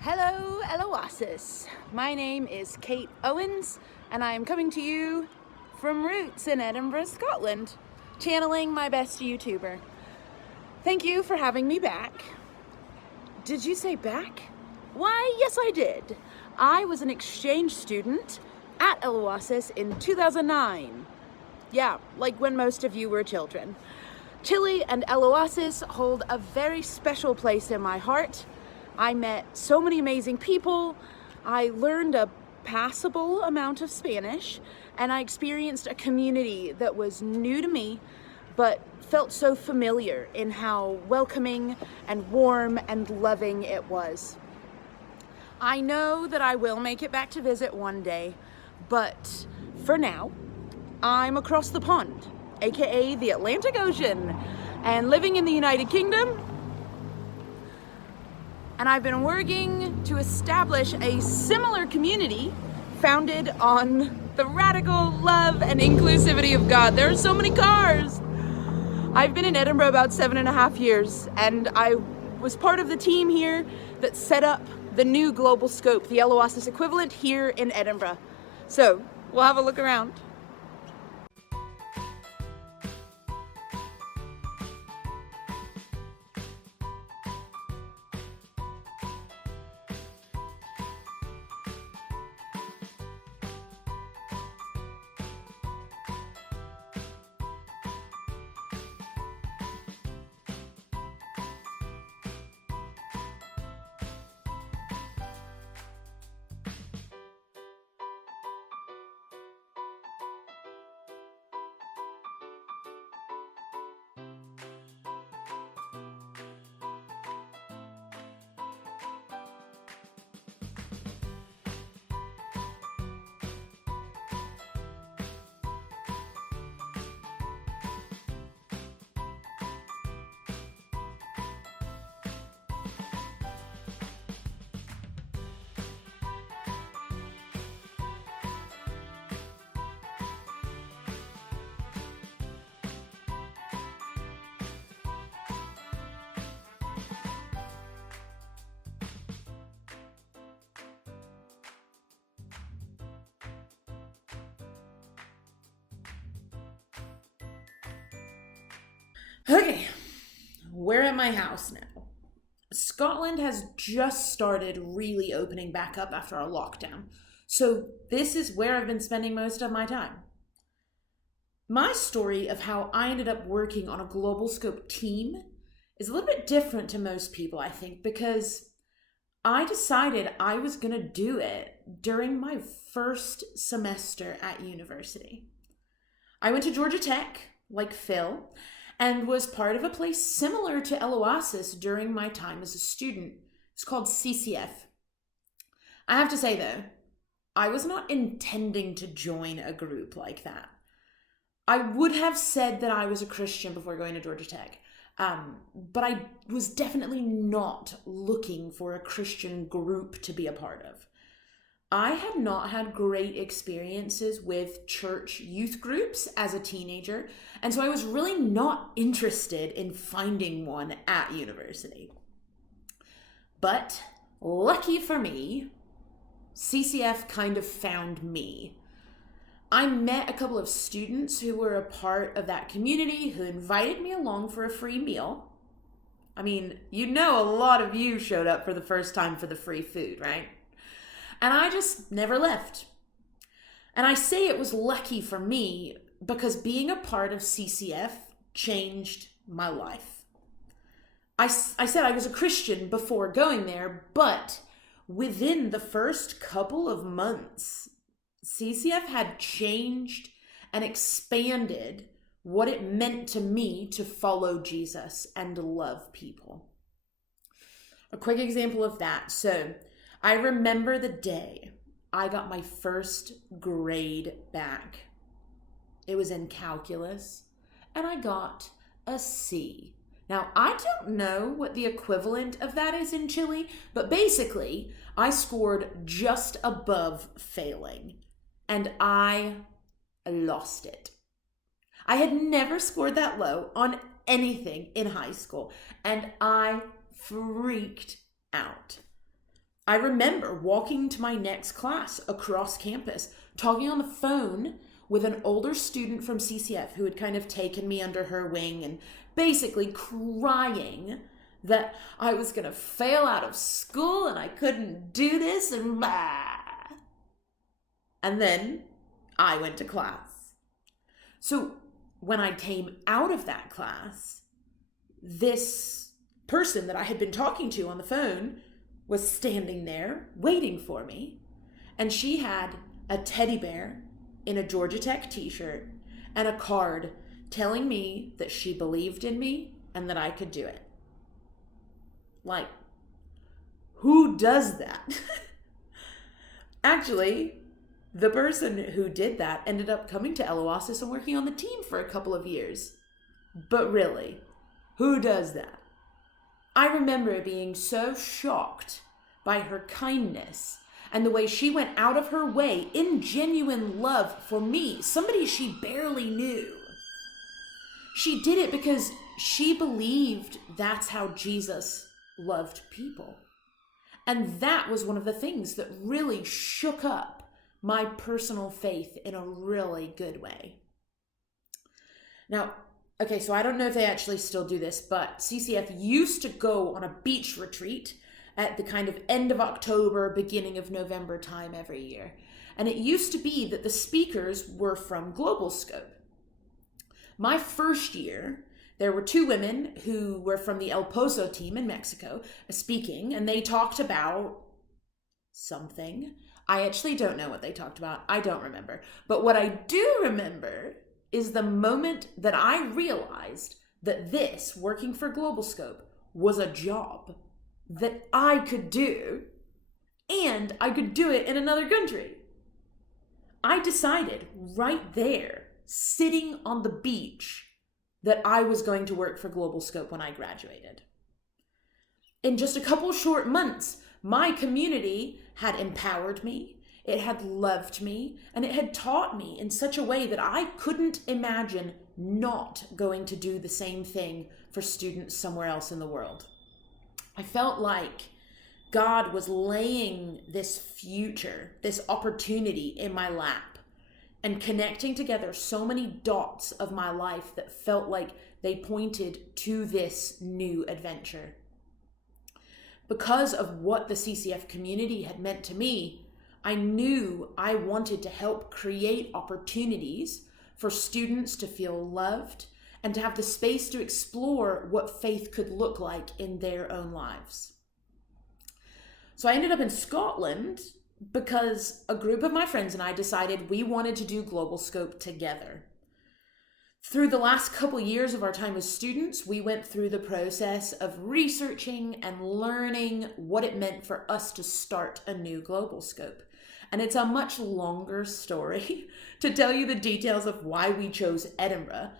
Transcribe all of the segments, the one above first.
Hello, Eloasis. My name is Kate Owens, and I am coming to you from Roots in Edinburgh, Scotland, channeling my best YouTuber. Thank you for having me back. Did you say back? Why, yes I did. I was an exchange student at Eloasis in 2009. Yeah, like when most of you were children. Chile and Eloasis hold a very special place in my heart. I met so many amazing people, I learned a passable amount of Spanish, and I experienced a community that was new to me, but felt so familiar in how welcoming and warm and loving it was. I know that I will make it back to visit one day, but for now, I'm across the pond, aka the Atlantic Ocean, and living in the United Kingdom. And I've been working to establish a similar community founded on the radical love and inclusivity of God. There are so many cars. I've been in Edinburgh about 7.5 years, and I was part of the team here that set up the new global scope, the Eloasis equivalent here in Edinburgh. So we'll have a look around. Okay, we're at my house now. Scotland has just started really opening back up after our lockdown, so this is where I've been spending most of my time. My story of how I ended up working on a global scope team is a little bit different to most people, I think, because I decided I was going to do it during my first semester at university. I went to Georgia Tech, like Phil, and was part of a place similar to Eloasis during my time as a student. It's called CCF. I have to say though, I was not intending to join a group like that. I would have said that I was a Christian before going to Georgia Tech, but I was definitely not looking for a Christian group to be a part of. I had not had great experiences with church youth groups as a teenager, and so I was really not interested in finding one at university. But lucky for me, CCF kind of found me. I met a couple of students who were a part of that community who invited me along for a free meal. I mean, you know, a lot of you showed up for the first time for the free food, right? And I just never left. And I say it was lucky for me because being a part of CCF changed my life. I said I was a Christian before going there, but within the first couple of months, CCF had changed and expanded what it meant to me to follow Jesus and to love people. A quick example of that. So I remember the day I got my first grade back. It was in calculus, and I got a C. Now, I don't know what the equivalent of that is in Chile, but basically, I scored just above failing, and I lost it. I had never scored that low on anything in high school, and I freaked out. I remember walking to my next class across campus, talking on the phone with an older student from CCF who had kind of taken me under her wing and basically crying that I was going to fail out of school and I couldn't do this and blah. And then I went to class. So when I came out of that class, this person that I had been talking to on the phone was standing there waiting for me. And she had a teddy bear in a Georgia Tech t-shirt and a card telling me that she believed in me and that I could do it. Like, who does that? Actually, the person who did that ended up coming to Owens and working on the team for a couple of years. But really, who does that? I remember being so shocked by her kindness and the way she went out of her way in genuine love for me, somebody she barely knew. She did it because she believed that's how Jesus loved people. And that was one of the things that really shook up my personal faith in a really good way. Now, okay, so I don't know if they actually still do this, but CCF used to go on a beach retreat at the kind of end of October, beginning of November time every year. And it used to be that the speakers were from Global Scope. My first year, there were two women who were from the El Pozo team in Mexico speaking, and they talked about something. I actually don't know what they talked about. I don't remember. But what I do remember is the moment that I realized that this, working for Global Scope, was a job that I could do, and I could do it in another country. I decided right there, sitting on the beach, that I was going to work for Global Scope when I graduated. In just a couple short months, my community had empowered me, it had loved me, and it had taught me in such a way that I couldn't imagine not going to do the same thing for students somewhere else in the world. I felt like God was laying this future, this opportunity in my lap and connecting together so many dots of my life that felt like they pointed to this new adventure. Because of what the CCF community had meant to me, I knew I wanted to help create opportunities for students to feel loved and to have the space to explore what faith could look like in their own lives. So I ended up in Scotland because a group of my friends and I decided we wanted to do Global Scope together. Through the last couple years of our time as students, we went through the process of researching and learning what it meant for us to start a new Global Scope. And it's a much longer story to tell you the details of why we chose Edinburgh.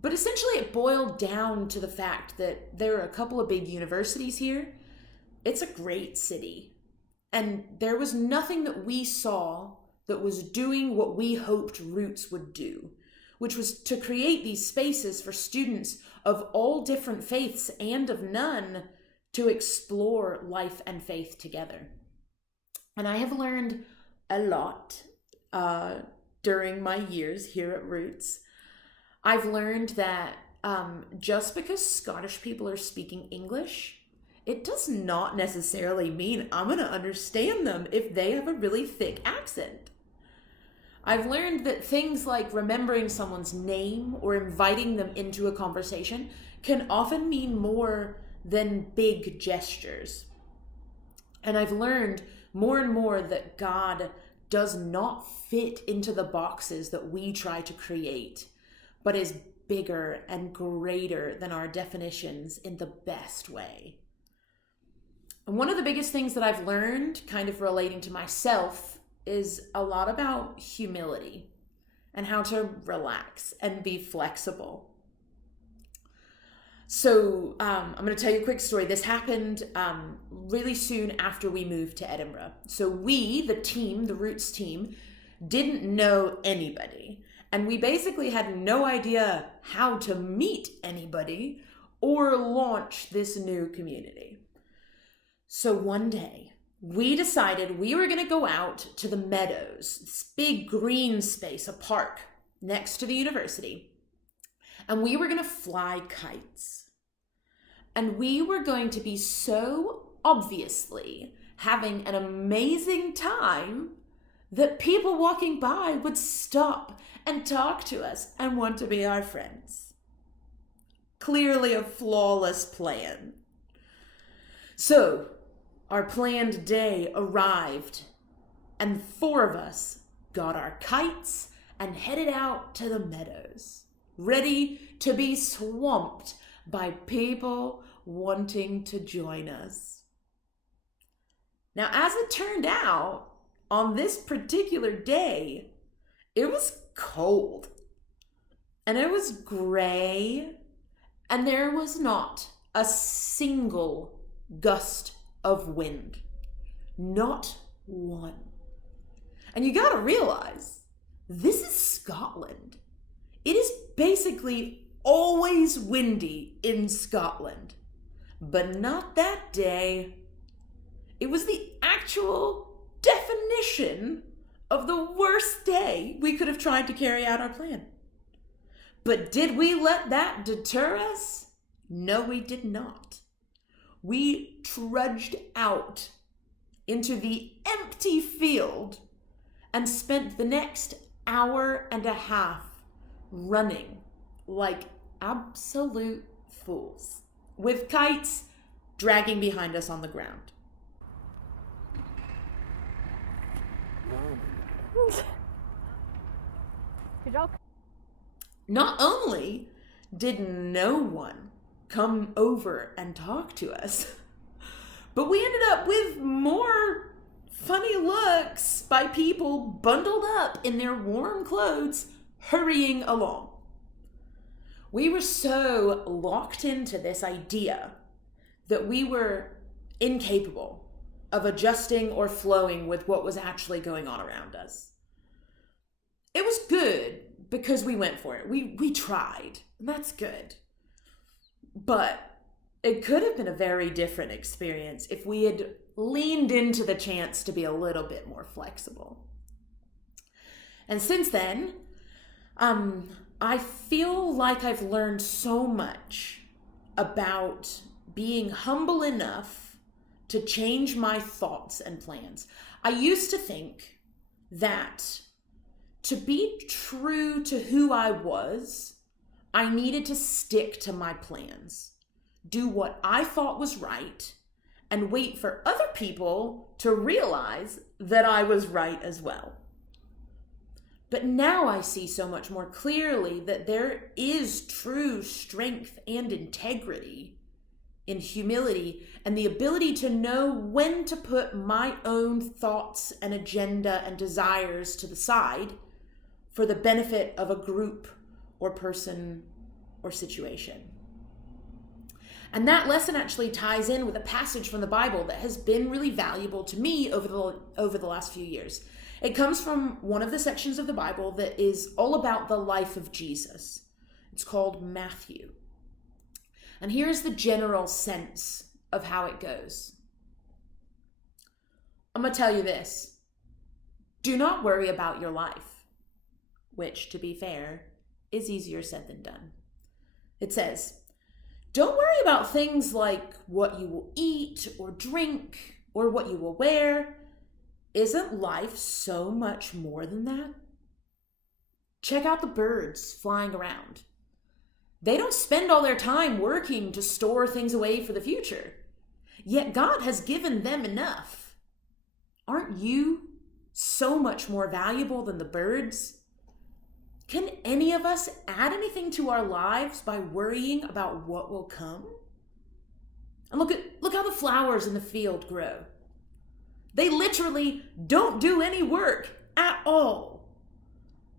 But essentially it boiled down to the fact that there are a couple of big universities here. It's a great city. And there was nothing that we saw that was doing what we hoped Roots would do, which was to create these spaces for students of all different faiths and of none to explore life and faith together. And I have learned a lot during my years here at Roots. I've learned that just because Scottish people are speaking English, it does not necessarily mean I'm going to understand them if they have a really thick accent. I've learned that things like remembering someone's name or inviting them into a conversation can often mean more than big gestures. And I've learned more and more that God does not fit into the boxes that we try to create, but is bigger and greater than our definitions in the best way. And one of the biggest things that I've learned, kind of relating to myself, is a lot about humility and how to relax and be flexible. So I'm going to tell you a quick story. This happened really soon after we moved to Edinburgh. So we, the team, the Roots team, didn't know anybody. And we basically had no idea how to meet anybody or launch this new community. So one day, we decided we were going to go out to the meadows, this big green space, a park next to the university, and we were going to fly kites. And we were going to be so obviously having an amazing time that people walking by would stop and talk to us and want to be our friends. Clearly a flawless plan. So, our planned day arrived, and 4 of us got our kites and headed out to the meadows, ready to be swamped by people wanting to join us. Now, as it turned out, on this particular day, it was cold, and it was gray, and there was not a single gust of wind. Not one. And you gotta realize, this is Scotland. It is basically always windy in Scotland. But not that day. It was the actual definition of the worst day we could have tried to carry out our plan. But did we let that deter us? No, we did not. We trudged out into the empty field and spent the next hour and a half running like absolute fools, with kites dragging behind us on the ground. Good job. Not only did no one come over and talk to us, but we ended up with more funny looks by people bundled up in their warm clothes, hurrying along. We were so locked into this idea that we were incapable of adjusting or flowing with what was actually going on around us. It was good because we went for it. We tried, and that's good. But it could have been a very different experience if we had leaned into the chance to be a little bit more flexible. And since then, I feel like I've learned so much about being humble enough to change my thoughts and plans. I used to think that to be true to who I was, I needed to stick to my plans, do what I thought was right, and wait for other people to realize that I was right as well. But now I see so much more clearly that there is true strength and integrity in humility and the ability to know when to put my own thoughts and agenda and desires to the side for the benefit of a group or person or situation. And that lesson actually ties in with a passage from the Bible that has been really valuable to me over the last few years. It comes from one of the sections of the Bible that is all about the life of Jesus. It's called Matthew. And here's the general sense of how it goes. I'm going to tell you this. Do not worry about your life, which, to be fair, is easier said than done. It says, don't worry about things like what you will eat or drink or what you will wear. Isn't life so much more than that? Check out the birds flying around. They don't spend all their time working to store things away for the future. Yet God has given them enough. Aren't you so much more valuable than the birds? Can any of us add anything to our lives by worrying about what will come? And look how the flowers in the field grow. They literally don't do any work at all,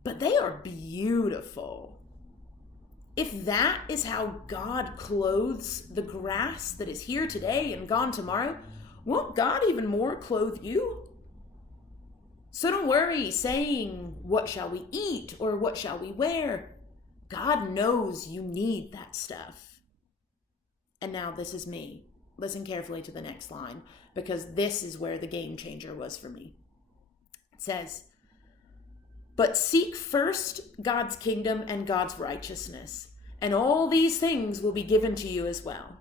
but they are beautiful. If that is how God clothes the grass that is here today and gone tomorrow, won't God even more clothe you? So don't worry saying, what shall we eat or what shall we wear? God knows you need that stuff. And now this is me listen carefully to the next line, because this is where the game changer was for me. It says, "But seek first God's kingdom and God's righteousness, and all these things will be given to you as well."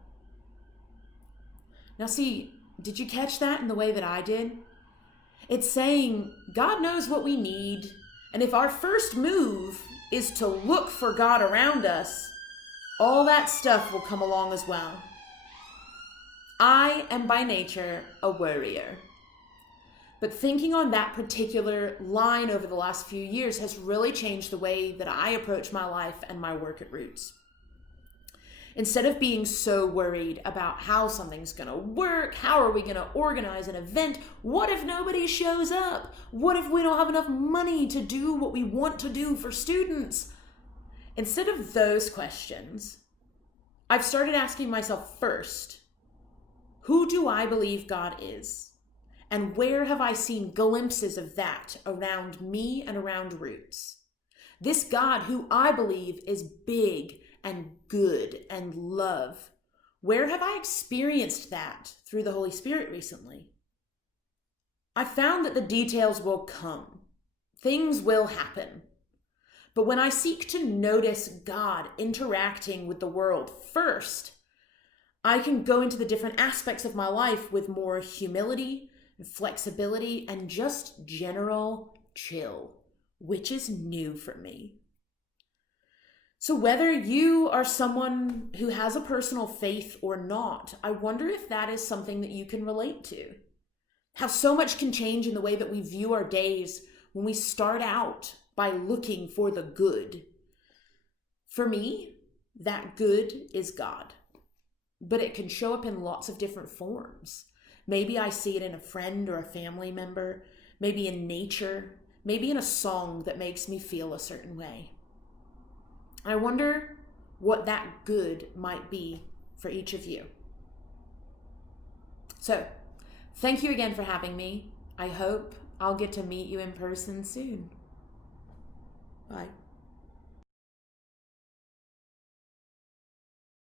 Now see, did you catch that in the way that I did? It's saying God knows what we need, and if our first move is to look for God around us, all that stuff will come along as well. I am by nature a worrier. But thinking on that particular line over the last few years has really changed the way that I approach my life and my work at Roots. Instead of being so worried about how something's going to work, how are we going to organize an event, what if nobody shows up? What if we don't have enough money to do what we want to do for students? Instead of those questions, I've started asking myself first, who do I believe God is? And where have I seen glimpses of that around me and around Roots? This God who I believe is big and good and love. Where have I experienced that through the Holy Spirit recently? I found that the details will come. Things will happen. But when I seek to notice God interacting with the world first, I can go into the different aspects of my life with more humility, flexibility, and just general chill, which is new for me. So whether you are someone who has a personal faith or not, I wonder if that is something that you can relate to. How so much can change in the way that we view our days when we start out by looking for the good. For me, that good is God, but it can show up in lots of different forms. Maybe I see it in a friend or a family member, maybe in nature, maybe in a song that makes me feel a certain way. I wonder what that good might be for each of you. So, thank you again for having me. I hope I'll get to meet you in person soon. Bye.